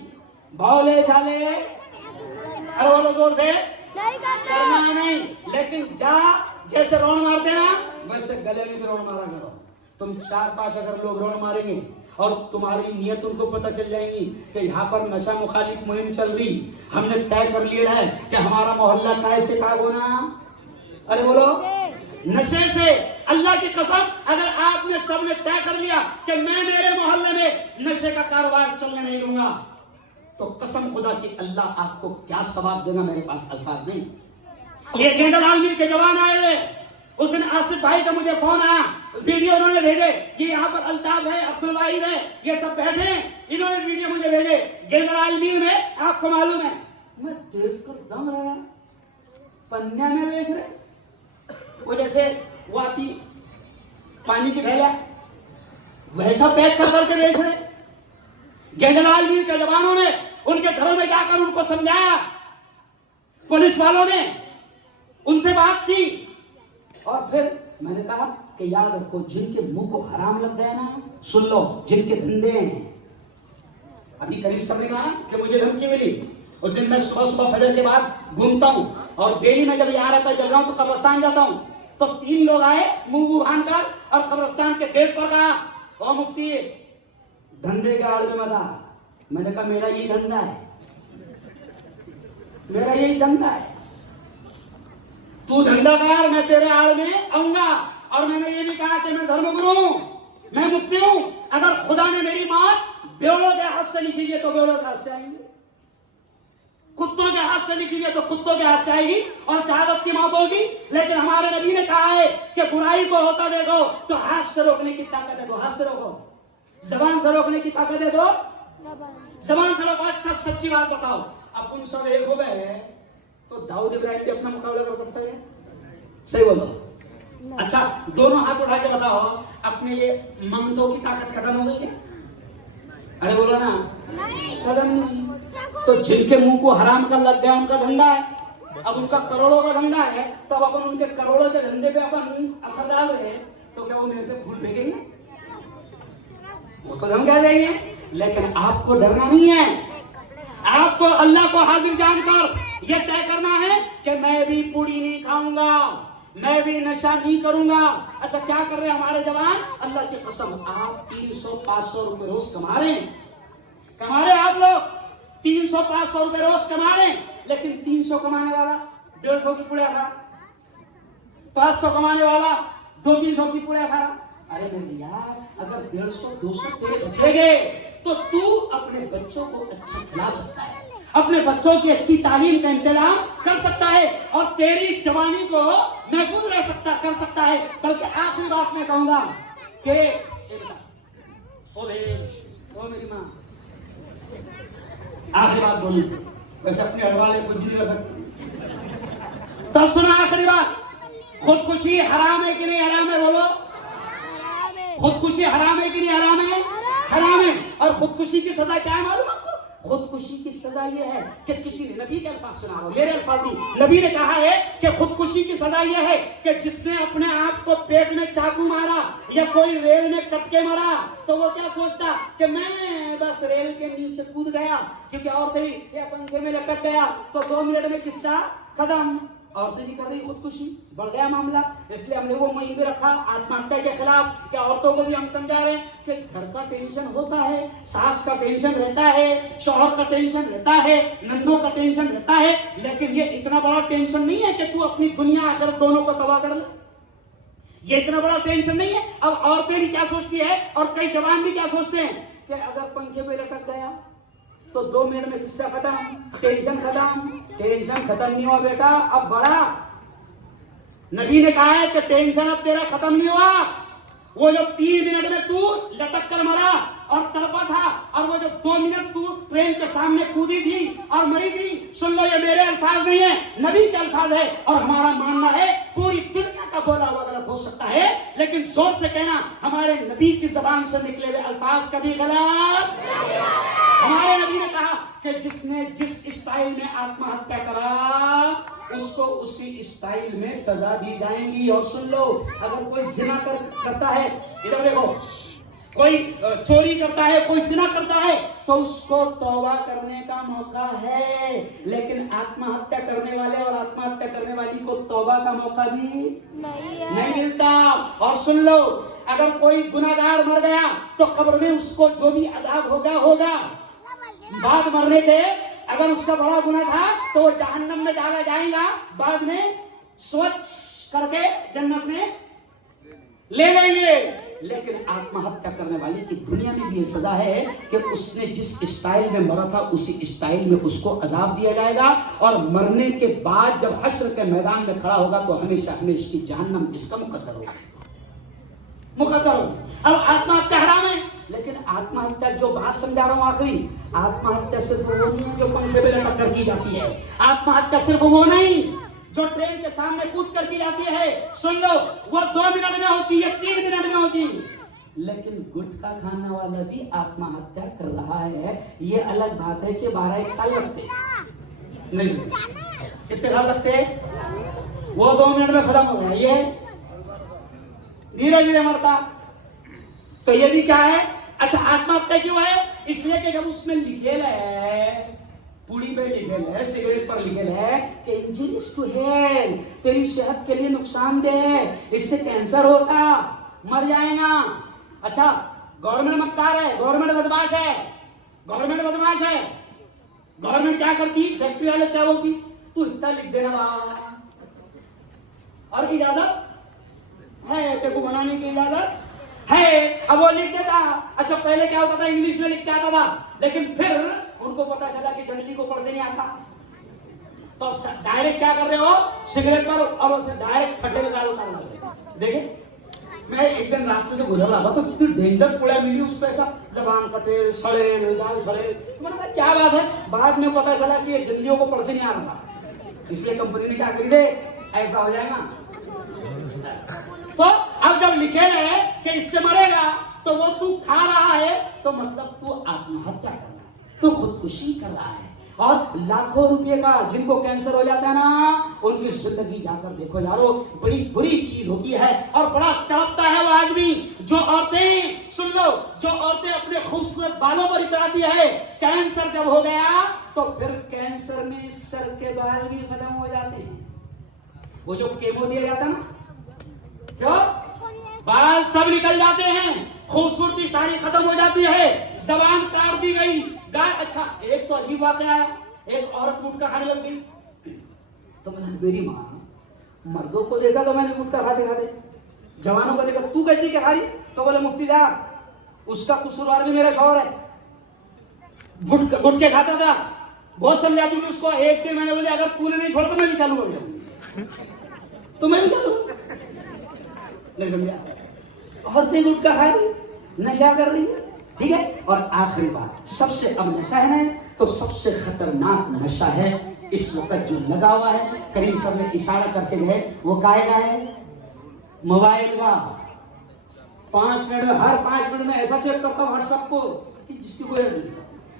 بولے چالے, ارے بولو زور سے, کرنا نہیں, لیکن جا جیسے روڑ مارتے نا ویسے گلے میں بھی روڑ مارا کرو. تم 4-5 اگر لوگ روڑ ماریں گے اور تمہاری نیت ان کو پتہ چل جائے گی کہ یہاں پر نشہ مخالف مہم چل رہی, ہم نے طے کر لیا ہے کہ ہمارا محلہ کیسے پاک ہونا, ارے بولو نشے سے. اللہ کی قسم اگر آپ نے سب نے طے کر لیا کہ میں میرے محلے میں نشے کا کاروبار چلنے نہیں دوں گا تو قسم خدا کی اللہ آپ کو کیا ثواب دے گا, میرے پاس الفاظ نہیں. یہ گینڈر آلمی کے جوان آئے ہوئے, اس دن آصف بھائی کا مجھے فون آیا, ویڈیو انہوں نے بھیجے, یہ یہاں پر الطاف ہے, عبد الواحد ہے, یہ سب بیٹھے ہیں, انہوں نے ویڈیو مجھے بھیجے. گینڈر آلمی میں آپ کو معلوم ہے, میں دیکھ کر دم رہا, پنیا میں بیچ رہے, وہ جیسے وہ آتی پانی کی بھیلا ویسا پیک کر کے بیچ رہے. گینڈر آلمی کے جوانوں نے ان کے گھروں میں جا کر ان کو سمجھایا, پولیس والوں نے ان سے بات کی, اور پھر میں نے کہا کہ یاد رکھو جن کے منہ کو حرام لگ گیا نا, سن لو جن کے دھندے ہیں. ابھی قریب سب نے کہا کہ مجھے دھمکی ملی, اس دن میں صبح فجر کے بعد گھومتا ہوں اور ڈیلی میں جب یہاں رہتا جلگاؤں تو قبرستان جاتا ہوں, تو 3 لوگ آئے منہ باندھ کر اور قبرستان کے گیٹ پر کہا او مفتی دھندے کے آڑ میں مت آ. میں نے کہا میرا یہی دھندا ہے, میرا یہی دھندا ہے, تو دھندا کار, میں تیرے آڑ میں آؤں گا. اور میں نے یہ بھی کہا کہ میں دھرم گرو ہوں, میں مفتی ہوں, اگر خدا نے میری موت بیوڑوں کے ہاتھ سے لکھی ہے تو بیوڑوں کے ہاتھ سے آئیں گے, کتوں کے ہاتھ سے لکھی ہے تو کتوں کے ہاتھ سے آئے گی اور شہادت کی موت ہوگی. لیکن ہمارے نبی نے کہا ہے کہ برائی کو ہوتا دیکھو تو ہاتھ سے روکنے کی طاقت ہے تو ہاتھ سے روکو, زبان سے روکنے کی طاقت ہے تو زبان سے روکو. اچھا سچی بات بتاؤ, اب ان سب ایک ہو گئے تو داؤد ابراہیم بھی اپنا مقابلہ کر سکتا ہے, صحیح بولو. اچھا دونوں ہاتھ اٹھا کے بتاؤ اپنے یہ ممدوں کی طاقت ختم ہو گئی کیا؟ ارے بولو نا, ختم نہیں. تو جن کے منہ کو حرام کا لگ گیا ان کا دھندا ہے, اب ان کا کروڑوں کا دھندا ہے, تو اپن ان کے کروڑوں کے دھندے پہ اپن اثر ڈال رہے ہیں تو کیا وہ میرے پہ پھول پھینکیں گے؟ وہ تو ہم کہہ دیں گے. لیکن آپ کو ڈرنا نہیں ہے, آپ کو اللہ کو حاضر جان کر یہ طے کرنا ہے کہ میں بھی پوڑی نہیں کھاؤں گا, میں بھی نشہ نہیں کروں گا. اچھا کیا کر رہے ہیں ہمارے جوان, اللہ کی قسم آپ 300-500 روپے روز کما رہے ہیں, کما رہے آپ لوگ 300-500 روپے روز کما رہے ہیں, لیکن 300 کمانے والا 150 کی پوڑیاں کھا, 500 کمانے والا 200-300 کی پوڑیاں کھا. ارے میرے یار اگر 150-200 تیرے بچے گئے تو اپنے بچوں کو اچھا کھلا سکتا ہے, اپنے بچوں کی اچھی تعلیم کا انتظام کر سکتا ہے, اور تیری جوانی کو محفوظ کر سکتا ہے. بلکہ آخری بات میں کہوں گا کہ میری ماں آخری بات بولنی تھی, ویسے اپنے گھر والے کچھ بھی نہیں کر سکتے. تب سنا آخری بات, خودکشی حرام ہے کہ نہیں حرام ہے, بولو خودکشی حرام ہے کہ نہیں حرام ہے, حرام ہے. اور خودکشی کی سزا کیا ہے معلوم آپ کو, خودکشی کی سزا یہ ہے کہ کسی نے, نبی کے الفاظ سنا ہو, میرے الفاظ نہیں, نبی نے کہا ہے کہ خودکشی کی سزا یہ ہے کہ جس نے اپنے آپ کو پیٹ میں چاقو مارا یا کوئی ریل میں کٹ کے مارا تو وہ کیا سوچتا کہ میں بس ریل کے نیچے کود گیا, کیونکہ اور تھی یا پنکھے میں لٹک گیا تو 2 منٹ میں قصہ ختم. عورتیں بھی کر رہی خودکشی, بڑھ گیا معاملہ. اس لیے ہم نے وہ مہم بھی رکھا آتم ہتیا کے خلاف کہ عورتوں کو بھی ہم سمجھا رہے ہیں کہ گھر کا ٹینشن ہوتا ہے, ساس کا ٹینشن رہتا ہے, شوہر کا ٹینشن رہتا ہے, نندوں کا ٹینشن رہتا ہے, لیکن یہ اتنا بڑا ٹینشن نہیں ہے کہ تو اپنی دنیا آخرت دونوں کو تباہ کر لے. یہ اتنا بڑا ٹینشن نہیں ہے. اب عورتیں بھی کیا سوچتی ہے اور کئی جوان بھی کیا سوچتے ہیں کہ اگر پنکھے پہ لٹک گیا تو 2 منٹ میں قصہ ختم, ٹینشن ختم. ٹینشن ختم نہیں ہوا بیٹا, اب بڑا. نبی نے کہا ہے کہ ٹینشن اب تیرا ختم نہیں ہوا. وہ جو 3 منٹ میں تو لٹک کر مرا اور تڑپا تھا, اور وہ جو 2 منٹ تو ٹرین کے سامنے کودی تھی اور مری تھی, سن لو یہ میرے الفاظ نہیں ہیں, نبی کے الفاظ ہے. اور ہمارا ماننا ہے پوری دنیا کا بولا ہوا غلط ہو سکتا ہے, لیکن زور سے کہنا ہمارے نبی کی زبان سے نکلے ہوئے الفاظ کبھی غلط. ہمارے نبی نے کہا کہ جس نے جس اسٹائل میں آتم ہتیا کرا اس کو اسی اسٹائل میں سزا دی جائیں گی. اور سن لو, اگر کوئی زنا کرتا ہے, ادھر دیکھو, کوئی چوری کرتا ہے, کوئی زنا کرتا ہے, تو اس کو توبہ کرنے کا موقع ہے, لیکن آتم ہتیا کرنے والے اور آتم ہتیا کرنے والی کو توبہ کا موقع بھی نہیں ملتا. اور سن لو, اگر کوئی گناہگار مر گیا تو قبر میں اس کو جو بھی عذاب ہوگا بعد مرنے کے, اگر اس کا بڑا گناہ تھا تو وہ جہنم میں ڈالا جائے گا, بعد میں سوچ کر کے جنت میں لے لیں گے. لیکن آتم ہتیا کرنے والے کی دنیا میں بھی یہ سزا ہے کہ اس نے جس اسٹائل میں مرا تھا اسی اسٹائل میں اس کو عذاب دیا جائے گا, اور مرنے کے بعد جب حشر کے میدان میں کھڑا ہوگا تو ہمیشہ ہمیشہ کی جہنم اس کا مقدر ہوگا. اب آتم ہتیا حرام ہے, لیکن آتم ہتیا جو بات سمجھا رہا ہوں آخری, آتم ہتیا صرف وہ نہیں ہے جو پنکھے پہ لٹک کر کی جاتی ہے. آتم ہتیا صرف وہ نہیں جو ٹرین کے سامنے کود کر کی جاتی ہے. سن لو, وہ 2 منٹ میں ہوتی ہے, 3 منٹ میں ہوتی, لیکن گٹکا کھانے والا بھی آتم ہتیا کر رہا ہے. یہ الگ بات ہے کہ 12-1 سال لگتے نہیں, کتنے سال لگتے, وہ 2 منٹ میں ختم ہو گیا, یہ دھیرے دھیرے مرتا. تو یہ بھی کیا ہے, اچھا آتم ہتیا کیوں ہے, اس لیے کہ جب اس میں لکھے ہے, پوڑی پہ لکھے ہے, سگریٹ پر لکھے ہے کہ انجریز ٹو ہیلتھ, تیری صحت کے لیے نقصان دہ ہے, اس سے کینسر ہوتا, مر جائے گا. اچھا گورنمنٹ مکار ہے, گورنمنٹ بدماش ہے, گورنمنٹ بدماش ہے. گورنمنٹ کیا کرتی, فیکٹری والے کیا بولتی, تو اتنا لکھ دینا اور اجازت ہے, ٹیکو بنانے کی اجازت ہے. اب وہ لکھ دیتا. اچھا پہلے کیا ہوتا تھا, انگلش میں لکھ کے آتا تھا, لیکن پھر ان کو پتا چلا کہ جنرلی کو پڑھنے نہیں آتا, تو ڈائریکٹ کیا کر رہے ہو, سگریٹ پر اور ڈائریکٹ پھٹے میں ڈال اتار رہے. دیکھیں, میں ایک دن راستے سے گزر رہا تھا تو اتنی ڈینجر پوڑا ملی اس پہ, ایسا زبان کٹے, سڑے جائے سڑے. میں نے کہا کیا بات ہے, بعد میں پتا چلا کہ یہ جنرلیوں کو پڑھتے نہیں آ رہا, اس لیے کمپنی نے کیا کر دے, ایسا ہو جائے گا. تو اب جب لکھے رہے کہ اس سے مرے گا تو وہ تو کھا رہا ہے, تو مطلب تو آتم ہتیا کر رہا ہے, تو خودکشی کر رہا ہے. اور لاکھوں روپے کا جن کو کینسر ہو جاتا ہے نا, ان کی زندگی جا کر دیکھو یارو, بڑی بری چیز ہوتی ہے, اور بڑا تڑپتا ہے وہ آدمی. جو عورتیں, سن لو, جو عورتیں اپنے خوبصورت بالوں پر اتراتی ہے, کینسر جب ہو گیا تو پھر کینسر میں سر کے بال بھی ختم ہو جاتے ہیں. وہ جو کیمو دیا جاتا نا, کیوں, بال سب نکل جاتے ہیں, خوبصورتی ساری ختم ہو جاتی ہے, زبان کاٹ دی گئی. اچھا ایک تو عجیب واقعہ ہے, ایک عورت گٹکا کھانے لگ گئی, تو میری ماں, مردوں کو دیکھا تو میں نے گٹکا کھاتے کھاتے, جوانوں کو دیکھا, تو کیسی کیا کھا رہی, تو بولے مفتی صاحب اس کا قصوروار بھی میرا شوہر ہے, گٹکے کھاتا تھا, بہت سمجھاتی تھی اس کو. ایک دن میں نے بولے اگر تو نے نہیں چھوڑا تو میں بھی چالو کر جاؤں, تو میں بھی چالو نہیں سمجھا. عورتیں گٹکا کھا رہی, نشہ کر رہی ہے, ٹھیک ہے. اور آخری بات, سب سے اب نشہ ہے نا, تو سب سے خطرناک نشہ ہے اس وقت جو لگا ہوا ہے, کریم صاحب نے اشارہ کر کے گئے, وہ کائے گا ہے, موبائل کا. 5 منٹ میں, ہر 5 منٹ میں ایسا چیک کرتا ہوں واٹس ایپ کو کہ جس کی کوئی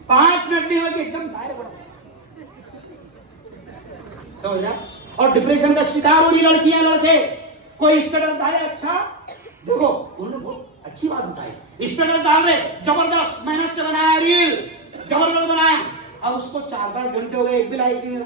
5 منٹ نہیں ہو کہ ایک دم سمجھ رہا. اور ڈپریشن کا شکار ہو رہی لڑکیاں, لڑکے, کوئی اسٹیٹس ڈالے, اچھا دیکھو انہوں نے بہت اچھی بات بتائی, اسٹیٹس ڈال رہے, زبردست محنت سے بنایا ریل, زبردست بنایا, اب اس کو 4-5 گھنٹے ہو گئے, ایک بھی لائک نہیں ملا,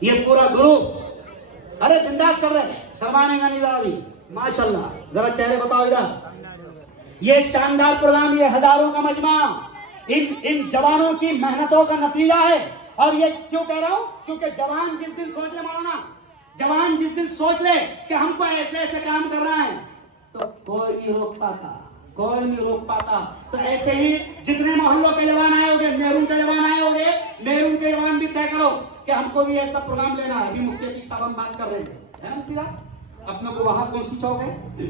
یہ پورا گروپ ارے بنداس کر رہے ہیں, شرمانے کا نہیں ذرا بھی, ماشاءاللہ. ذرا چہرے بتاؤ ادھر. یہ شاندار پروگرام, یہ ہزاروں کا مجمع ان جوانوں کی محنتوں کا نتیجہ ہے. اور یہ کیوں کہہ رہا ہوں, کیونکہ جوان جس دن سوچ لے مولانا, جوان جس دن سوچ لے کہ ہم کو ایسے ایسے کام کرنا ہے, تو کوئی نہیں روک پاتا, کوئی نہیں روک پاتا. تو ایسے ہی جتنے محلوں کے جوان آئے ہوگے, میرون کے جوان آئے ہوگے, میرون کے جوان بھی طے کرو کہ ہم کو بھی ایسا پروگرام لینا ہے. ابھی مفتی عتیق صاحب ہم بات کر رہے تھے, ہے نا مفتی صاحب, اپنے کو وہاں کون سی چوک ہے,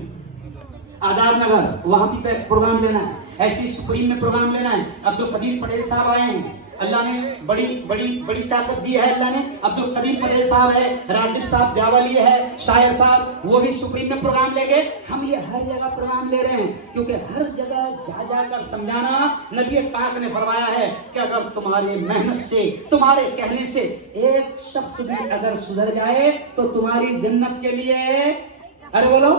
آزاد نگر, وہاں بھی پروگرام لینا ہے. ایسی سپریم میں پروگرام لینا ہے. عبدالقدیر پٹیل صاحب آئے ہیں, اللہ نے بڑی بڑی بڑی طاقت دی ہے اللہ نے. عبدالقدیر پٹیل صاحب ہے, راجب صاحب بیاولی ہے, شاعر صاحب, وہ بھی سپریم میں پروگرام لے گئے. ہم یہ ہر جگہ پروگرام لے رہے ہیں کیونکہ ہر جگہ جا جا کر سمجھانا. نبی پاک نے فرمایا ہے کہ اگر تمہارے محنت سے, تمہارے کہنے سے ایک شخص بھی اگر سدھر جائے تو تمہاری جنت کے لیے, ارے بولو,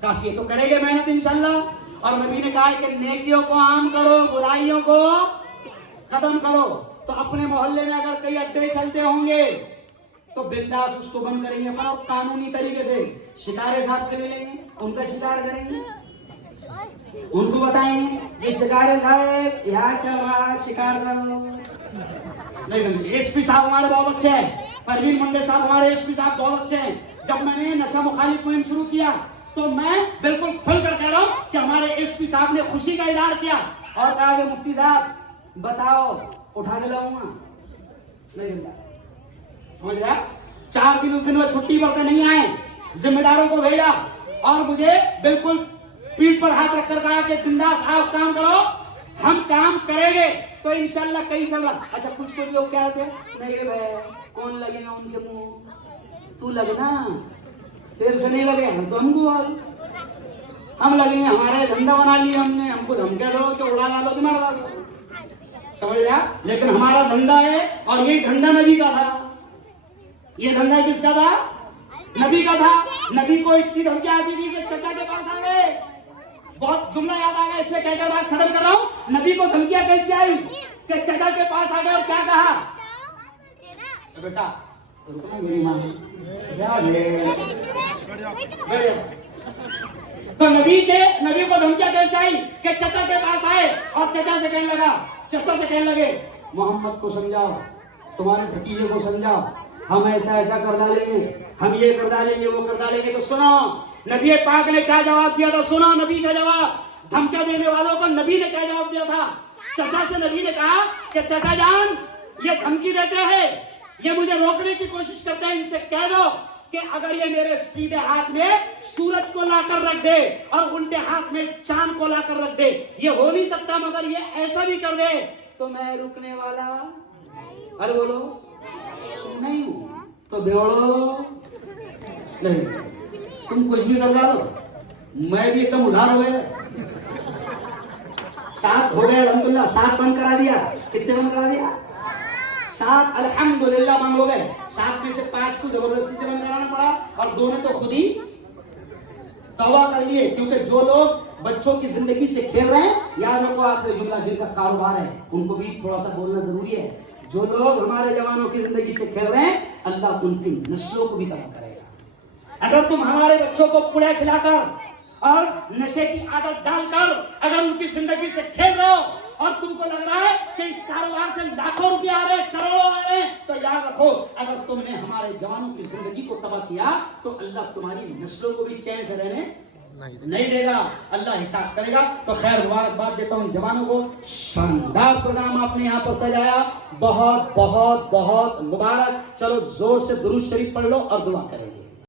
کافی ہے. تو کریں گے محنت انشاءاللہ. اور نبی نے کہا کہ نیکیوں کو عام کرو, برائیوں کو ختم کرو. تو اپنے محلے میں اگر کئی اڈے چلتے ہوں گے تو بنداس اس کو بند کریں گے, اور قانونی طریقے سے شکارے صاحب سے ملیں گے, ان کا شکار کریں گے, ان کو بتائیں گے یہ شکارے صاحب یہاں چل رہا شکار کرو. نہیں, ایس پی صاحب ہمارے بہت اچھے ہیں, پروین منڈے صاحب ہمارے ایس پی صاحب بہت اچھے ہیں. جب میں نے نشہ مخالف مہم شروع کیا تو میں بالکل کھل کر کہہ رہا ہوں کہ ہمارے ایس پی صاحب نے خوشی کا اظہار کیا اور کہا کہ مفتی صاحب بتاؤ اٹھا کے لاؤں گا. نہیں سمجھ رہا, 4 دن اس دن وہ چھٹی پر نہیں آئے, ذمہ داروں کو بھیجا اور مجھے بالکل پیٹھ پر ہاتھ رکھ کر کہا کہ بنداس آپ کام کرو, ہم کام کریں گے تو انشاءاللہ کہیں چل رہا. اچھا کچھ لوگ کیا رہتے ہیں, نہیں بھائی کون لگے گا ان کے منہ, تو لگنا, تیرے سے نہیں لگے تو ہم کو ہم لگیں گے, ہمارے دھندا بنا لیا ہم نے, ہم کو دھمکا دو کہ اڑا ڈالو کہ مار ڈالو, سمجھ رہا. لیکن ہمارا دھندا ہے اور یہ دھندا نبی کا تھا. یہ دھندا کس کا تھا, نبی کا تھا. نبی کو اتنی دھمکی آتی تھی کہ چچا کے پاس آ گئے. بہت جملہ یاد آ گیا اس لیے کہہ کر بات ختم کر رہا ہوں. نبی کو دھمکیاں کیسے آئی کہ چچا کے پاس آ گئے اور کیا کہا, بیٹا میری ماں تو نبی کو دھمکیاں کیسے آئی کہ چچا کے پاس آئے اور چچا سے کہنے لگے محمد کو سمجھاؤ, تمہارے بھتیجے کو سمجھاؤ, ہم ایسا ایسا کر ڈالیں گے, ہم یہ کر ڈالیں گے, وہ کر ڈالیں گے. تو سنو نبی پاک نے کیا جواب دیا تھا, سنو نبی کا جواب. دھمکیاں دینے والوں کو نبی نے کیا جواب دیا تھا. چچا سے نبی نے کہا کہ چچا جان یہ دھمکی دیتے ہیں, یہ مجھے روکنے کی کوشش کرتے ہیں, ان سے کہہ دو کہ اگر یہ میرے سیدھے ہاتھ میں سورج کو لا کر رکھ دے اور الٹے ہاتھ میں چاند کو لا کر رکھ دے, یہ ہو نہیں سکتا, مگر یہ ایسا بھی کر دے تو میں رکنے والا, ارے بولو نہیں ہوں, تو بیوڑو نہیں, تم کچھ بھی کر ڈالو, میں بھی ایک دم ادھار ہو گئے. 7 ہو گئے الحمدللہ, 7 بند کرا دیا. کتنے بند کرا دیا, 7 الحمدللہ بند ہو گئے. 7 میں سے 5 کو زبردستی سے بند کرانا پڑا اور 2 نے تو خود ہی توبہ کر لیے. کیونکہ جو لوگ بچوں کی زندگی سے کھیل رہے ہیں, یاد رکھو آخری جملہ, جن کا کاروبار ہے ان کو بھی تھوڑا سا بولنا ضروری ہے. جو لوگ ہمارے جوانوں کی زندگی سے کھیل رہے ہیں, اللہ ان کی نسلوں کو بھی تباہ کرے گا. اگر تم ہمارے بچوں کو پڑے کھلا کر اور نشے کی عادت ڈال کر اگر ان کی زندگی سے کھیل رہے ہو اور تم کو لگ رہا ہے کہ اس کاروبار سے لاکھوں روپے آ رہے ہیں, کروڑوں آ رہے ہیں, تو یاد رکھو اگر تم نے ہمارے جوانوں کی زندگی کو تباہ کیا تو اللہ تمہاری نسلوں کو بھی چین سے رہنے نہیں دے گا, اللہ حساب کرے گا. تو خیر مبارکباد دیتا ہوں جوانوں کو, شاندار پروگرام آپ نے یہاں پر سجایا, بہت بہت بہت مبارک. چلو زور سے درود شریف پڑھ لو اور دعا کریں گے.